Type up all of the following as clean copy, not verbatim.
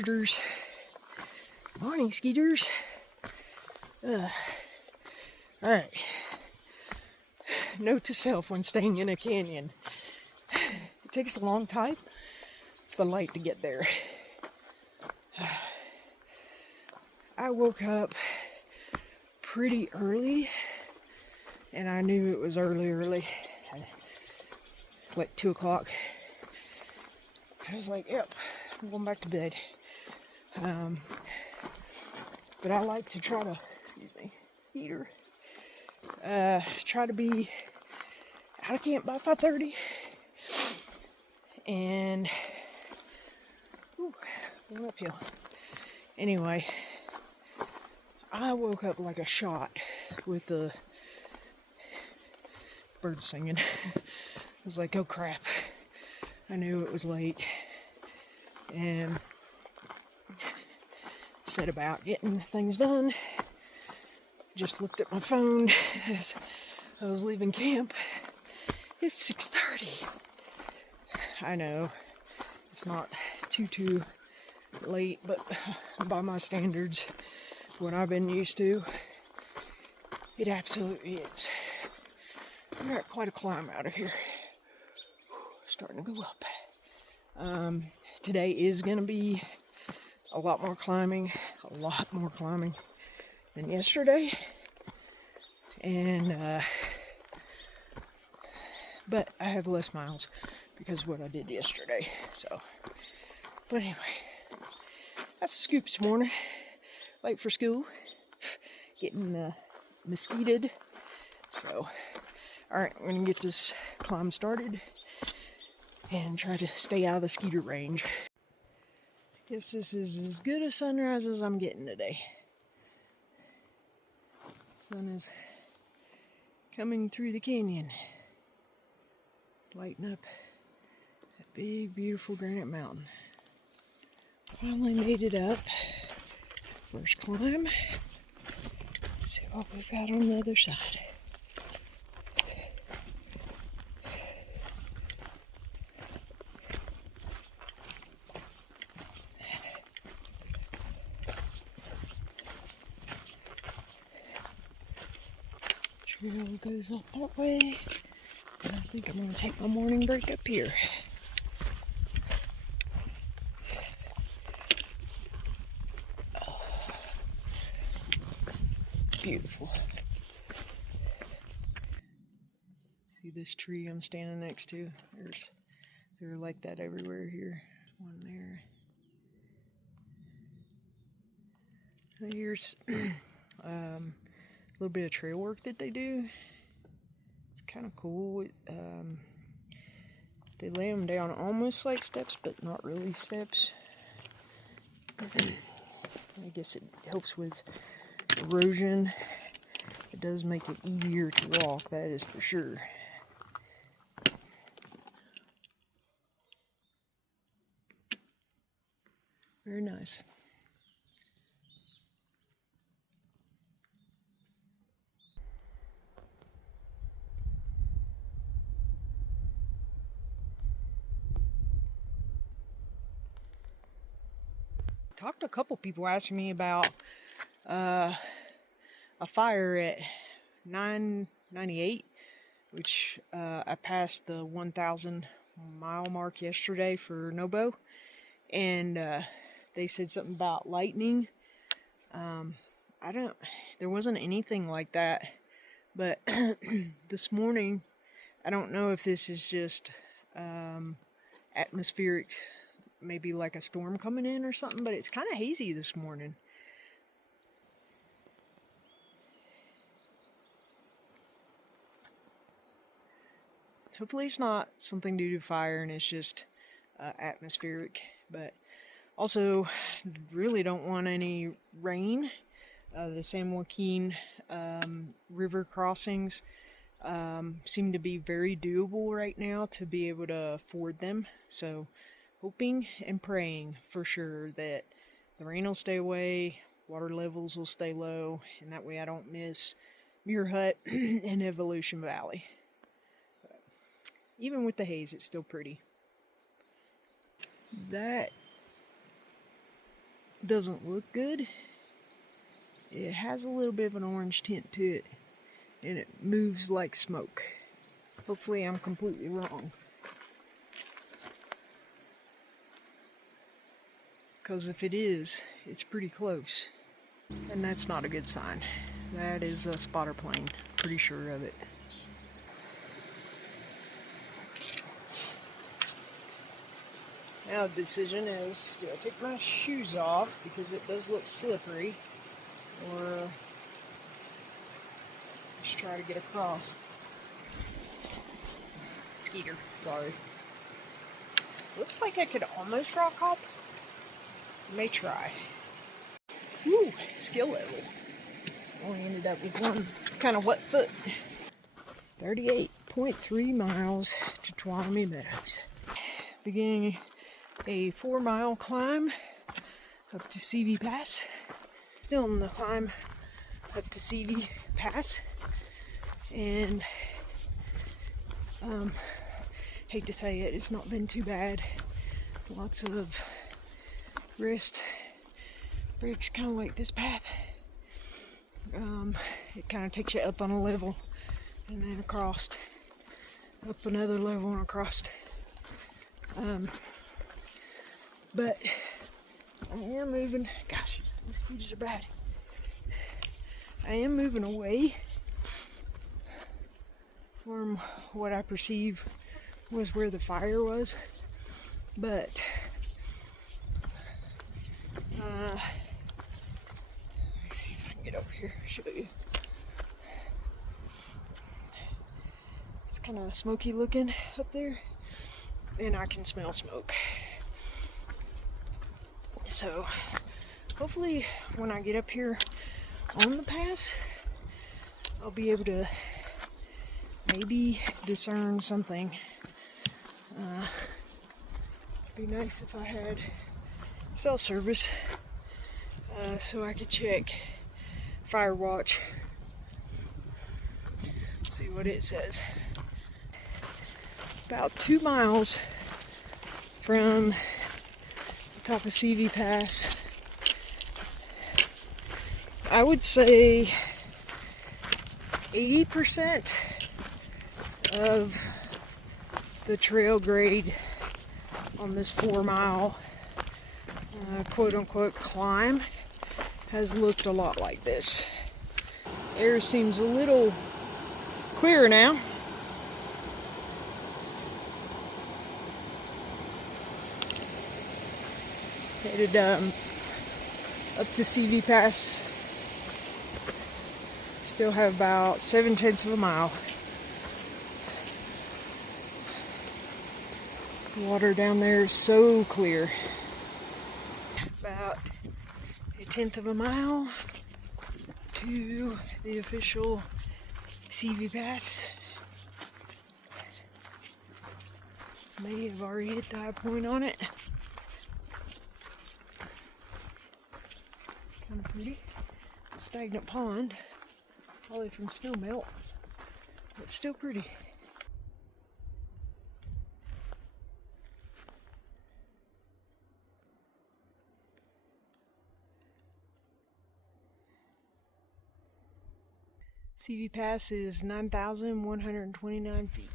skeeters. Morning, skeeters. Alright. Note to self when staying in a canyon. It takes a long time for the light to get there. I woke up pretty early, and I knew it was early. Like 2 o'clock. I was like, yep, I'm going back to bed. But I like to try to, skeeter, try to be out of camp by 5:30. And, going uphill. Anyway, I woke up like a shot with the birds singing. I was like, oh crap. I knew it was late. And set about getting things done. Just looked at my phone as I was leaving camp. It's 6:30. I know it's not too late, but by my standards, what I've been used to, it absolutely is. We got quite a climb out of here. Starting to go up. Today is going to be a lot more climbing than yesterday. And, but I have less miles because of what I did yesterday. So, but anyway, that's the scoop this morning. Late for school. Getting mosquitoed. So, alright, I'm going to get this climb started and try to stay out of the skeeter range. Guess this is as good a sunrise as I'm getting today. Sun is coming through the canyon, lighting up that big, beautiful granite mountain. Finally made it up. First climb. Let's see what we've got on the other side. Trail goes up that way, and I think I'm going to take my morning break up here. Oh, beautiful. See this tree I'm standing next to? They're like that everywhere here. One there. Here's a little bit of trail work that they do. It's kind of cool. They lay them down almost like steps, but not really steps. I guess it helps with erosion. It does make it easier to walk, that is for sure. Very nice. Talked to a couple people asking me about a fire at 998, which I passed the 1,000 mile mark yesterday for Nobo, and they said something about lightning. There wasn't anything like that, but this morning, I don't know if this is just atmospheric, maybe like a storm coming in or something, but it's kind of hazy this morning. Hopefully it's not something due to fire and it's just atmospheric, but also really don't want any rain. The San Joaquin river crossings seem to be very doable right now to be able to ford them, so hoping and praying for sure that the rain will stay away, water levels will stay low, and that way I don't miss Muir Hut and Evolution Valley. But even with the haze, it's still pretty. That doesn't look good. It has a little bit of an orange tint to it, and it moves like smoke. Hopefully I'm completely wrong, because if it is, it's pretty close, and that's not a good sign. That is a spotter plane, pretty sure of it. Now the decision is, do I take my shoes off because it does look slippery, or just try to get across? Skeeter, sorry. Looks like I could almost rock hop. May try. Woo, skill level. Only ended up with one kind of wet foot. 38.3 miles to Tuolumne Meadows. Beginning a 4-mile climb up to CV Pass. Still on the climb up to CV Pass. And hate to say it, it's not been too bad. Lots of wrist breaks, kind of like this path. It kind of takes you up on a level and then across, up another level and across. But I am moving. Gosh, mosquitoes are bad. I am moving away from what I perceive was where the fire was, but let me see if I can get over here and show you. It's kind of smoky looking up there, and I can smell smoke. So hopefully when I get up here on the pass, I'll be able to maybe discern something. Be nice if I had cell service so I could check Firewatch, see what it says. About 2 miles from the top of CV Pass. I would say 80% of the trail grade on this 4-mile quote-unquote climb has looked a lot like this. Air seems a little clearer now. Headed up to CV Pass. Still have about 7/10 of a mile. The water down there is so clear. About 1/10 of a mile to the official CV Pass. May have already hit the high point on it. Kind of pretty. It's a stagnant pond, probably from snow melt, but still pretty. CV Pass is 9,129 feet.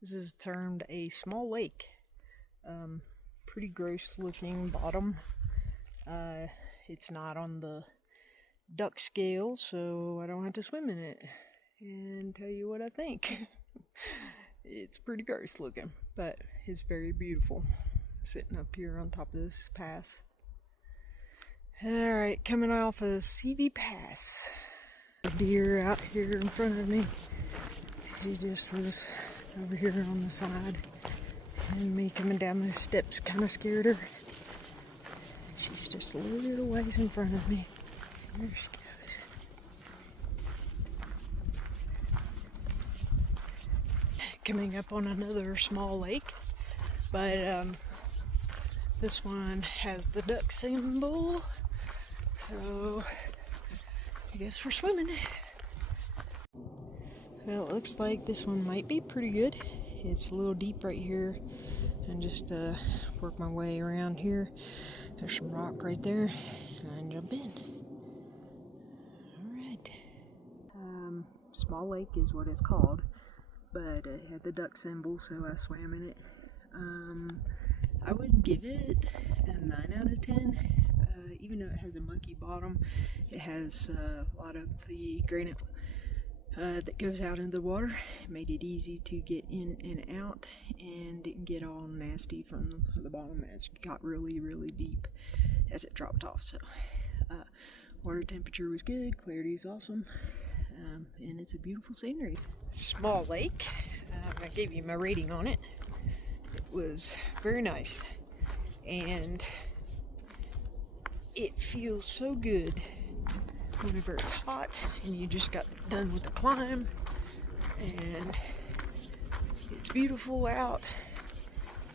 This is termed a small lake. Pretty gross looking bottom. It's not on the duck scale, so I don't have to swim in it. And tell you what I think. It's pretty gross looking, but it's very beautiful. Sitting up here on top of this pass. Alright, coming off of CV Pass. A deer out here in front of me. She just was over here on the side. And me coming down those steps kind of scared her. She's just a little ways in front of me. There she goes. Coming up on another small lake, but this one has the duck symbol, so I guess we're swimming. Well, it looks like this one might be pretty good. It's a little deep right here, and just work my way around here. There's some rock right there, and jump in. Alright. Small lake is what it's called, but it had the duck symbol, so I swam in it. I would give it a 9 out of 10. Even though it has a mucky bottom, it has a lot of the granite that goes out into the water. It made it easy to get in and out, and didn't get all nasty from the bottom as it got really, really deep as it dropped off. So water temperature was good, clarity is awesome, and it's a beautiful scenery. Small lake. I gave you my rating on it. It was very nice, and it feels so good whenever it's hot and you just got done with the climb, and it's beautiful out.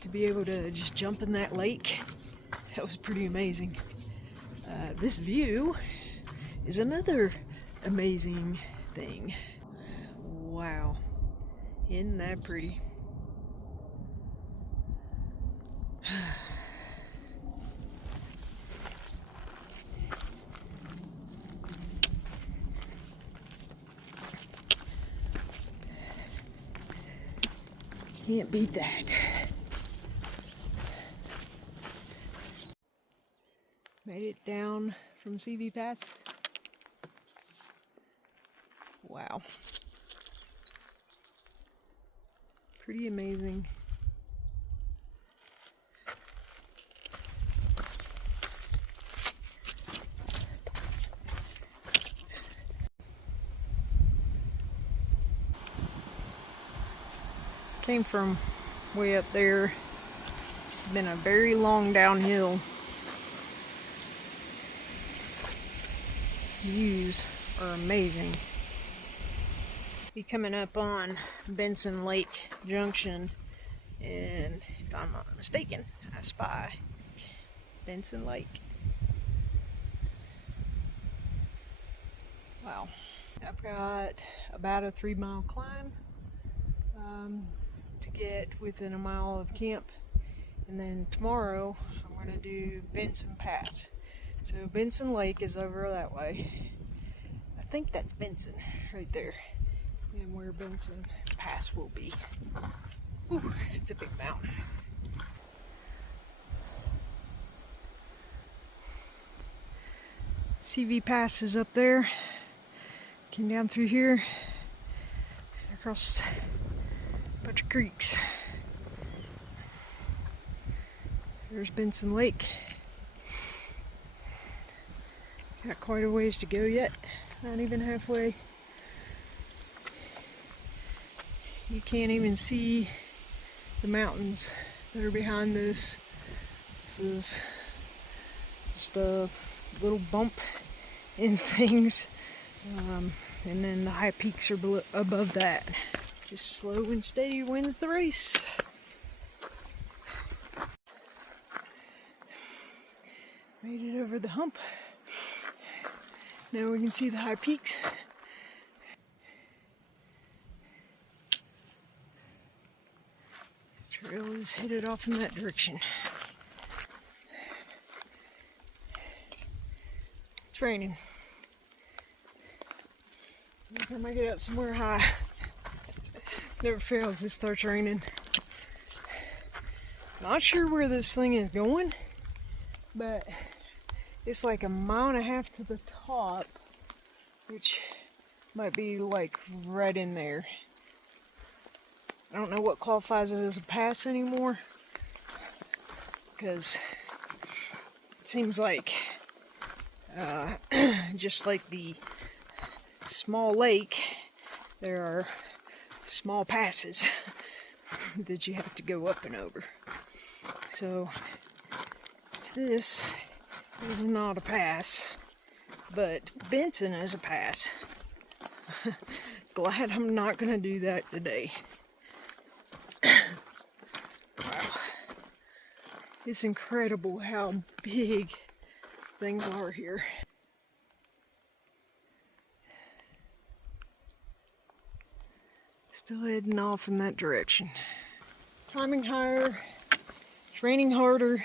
To be able to just jump in that lake, that was pretty amazing. This view is another amazing thing. Wow, isn't that pretty? Can't beat that. Made it down from CV Pass. Wow. Pretty amazing. Came from way up there. It's been a very long downhill. Views are amazing. Be coming up on Benson Lake Junction, and if I'm not mistaken, I spy Benson Lake. Wow. I've got about a 3-mile climb to get within a mile of camp, and then tomorrow I'm going to do Benson Pass. So Benson Lake is over that way. I think that's Benson right there, and where Benson Pass will be. Whew, it's a big mountain. CV Pass is up there. Came down through here, across a bunch of creeks. There's Benson Lake. Got quite a ways to go yet, not even halfway. You can't even see the mountains that are behind this. This is just a little bump in things, and then the high peaks are above that. Just slow and steady wins the race. Made it over the hump. Now we can see the high peaks. Trail is headed off in that direction. It's raining. Every time I get up somewhere high, never fails, it starts raining. Not sure where this thing is going, but it's like a mile and a half to the top, which might be like right in there. I don't know what qualifies as a pass anymore, because it seems like just like the small lake, there are small passes that you have to go up and over. So this is not a pass, but Benson is a pass. Glad I'm not going to do that today. Wow. It's incredible how big things are here. Still heading off in that direction. Climbing higher, it's raining harder,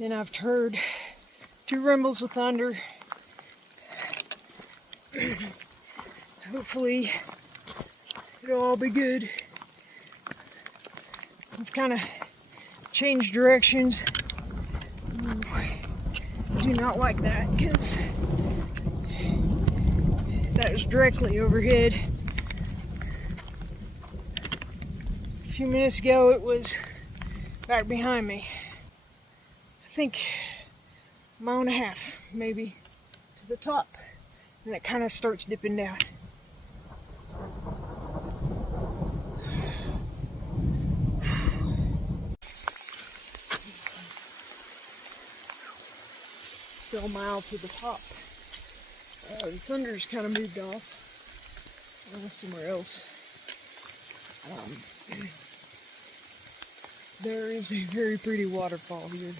and I've heard 2 rumbles of thunder. Hopefully it'll all be good. I've kind of changed directions. I do not like that because that is directly overhead. A few minutes ago it was back behind me. I think a mile and a half maybe to the top, and it kind of starts dipping down. Still a mile to the top. The thunder's kind of moved off somewhere else. There is a very pretty waterfall here.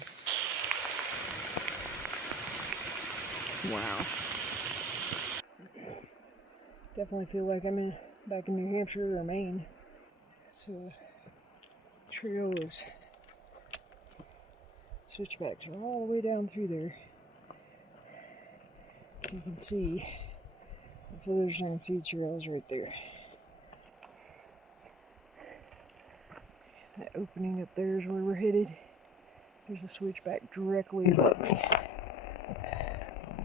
Wow. Definitely feel like I'm back in New Hampshire or Maine. So, trail is switchbacks are all the way down through there. You can see the village, and see the trails right there. That opening up there is where we're headed. There's a switchback directly above me.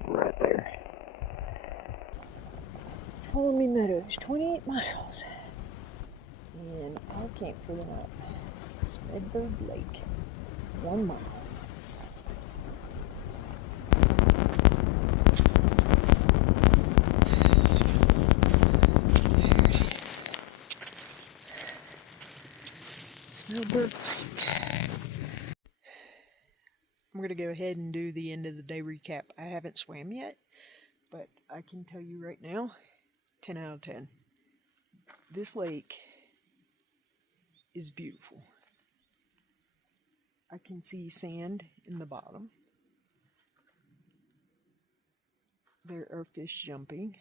Right there. Follow Me Meadows, 28 miles. And our camp for the night. Smedberg Lake, 1 mile. There it is. Smedberg Lake. I'm going to go ahead and do the end of the day recap. I haven't swam yet, but I can tell you right now, 10 out of 10. This lake is beautiful. I can see sand in the bottom. There are fish jumping.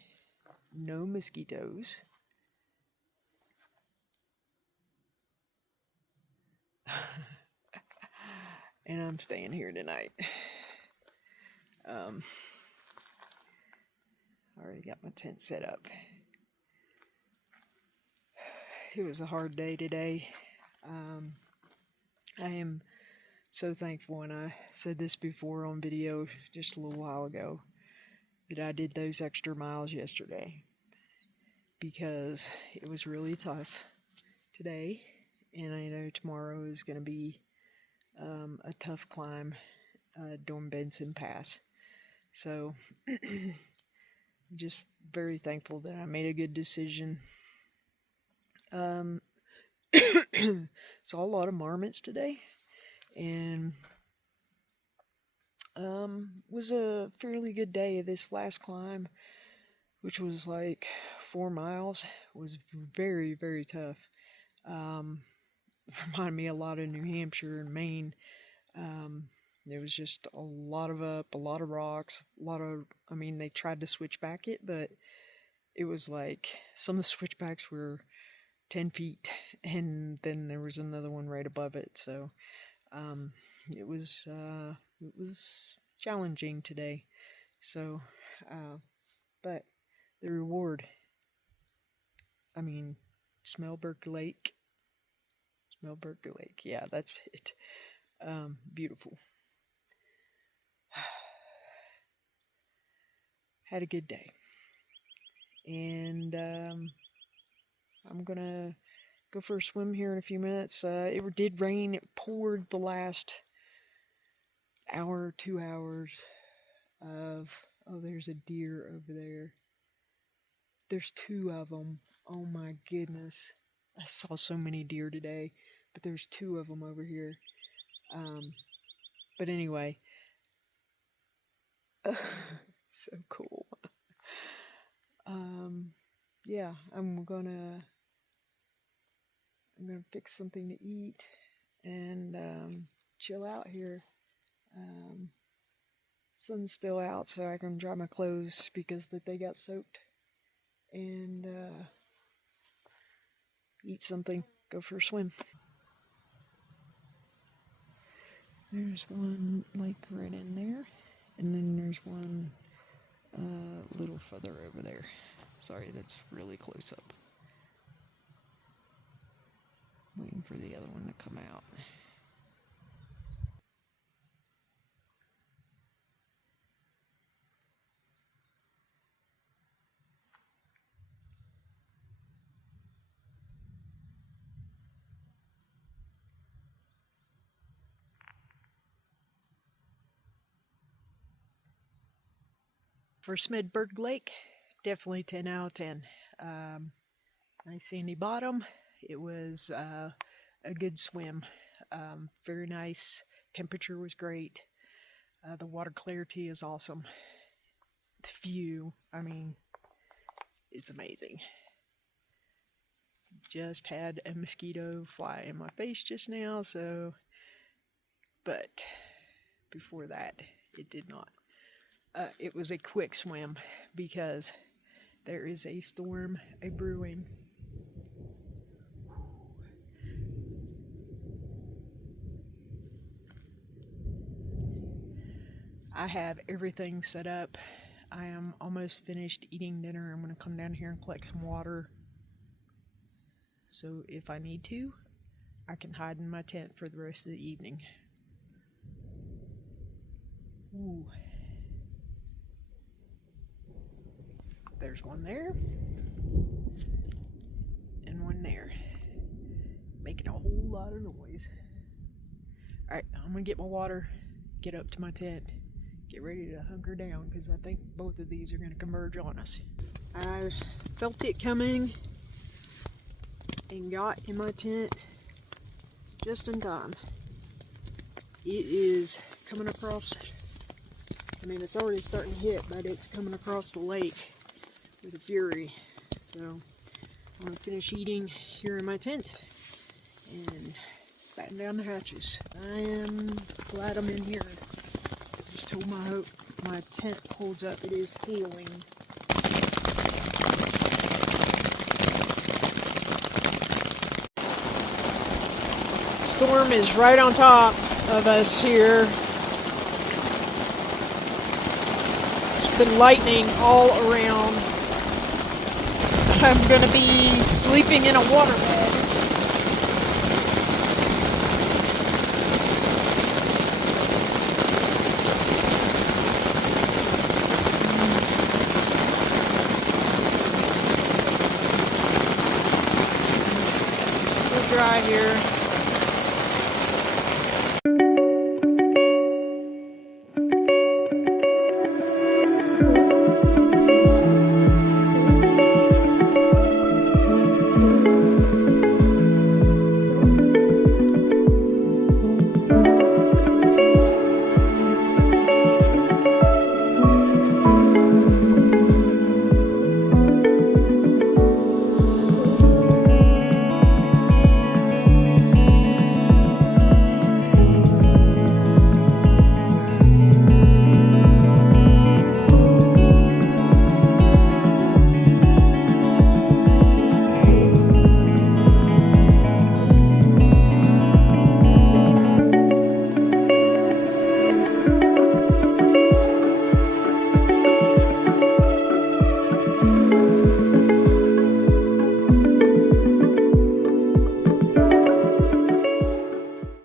No mosquitoes. And I'm staying here tonight. I already got my tent set up. It was a hard day today. I am so thankful, and I said this before on video just a little while ago, that I did those extra miles yesterday, because it was really tough today, and I know tomorrow is going to be a tough climb doing Benson Pass. So I'm just very thankful that I made a good decision. Saw a lot of marmots today, and was a fairly good day. This last climb, which was like 4 miles, was very, very tough. Reminded me a lot of New Hampshire and Maine. There was just a lot of up, a lot of rocks, they tried to switch back it, but it was like some of the switchbacks were 10 feet, and then there was another one right above it. So it was challenging today. So but the reward, Smellberg Lake, yeah, that's it. Beautiful. Had a good day, and I'm gonna go for a swim here in a few minutes. It did rain. It poured the last hour, 2 hours of... Oh, there's a deer over there. There's 2 of them. Oh my goodness. I saw so many deer today, but there's 2 of them over here. But anyway, so cool. Yeah, I'm gonna fix something to eat and chill out here. Sun's still out, so I can dry my clothes because they got soaked. And eat something, go for a swim. There's one lake right in there, and then there's one a little further over there. Sorry, that's really close up. Waiting for the other one to come out. For Smedberg Lake, definitely 10 out of 10. Nice sandy bottom. It was a good swim. Very nice. Temperature was great. The water clarity is awesome. The view, I mean, it's amazing. Just had a mosquito fly in my face just now, but before that, it did not. It was a quick swim because there is a storm brewing. I have everything set up. I am almost finished eating dinner. I'm going to come down here and collect some water. So if I need to, I can hide in my tent for the rest of the evening. Ooh. There's one there. And one there. Making a whole lot of noise. Alright, I'm going to get my water, get up to my tent, get ready to hunker down because I think both of these are going to converge on us. I felt it coming and got in my tent just in time. It is coming across, I mean it's already starting to hit, but it's coming across the lake with a fury. So I'm going to finish eating here in my tent and batten down the hatches. I am glad I'm in here. I just told my tent holds up. It is healing. Storm is right on top of us here. There's been lightning all around. I'm going to be sleeping in a waterbed.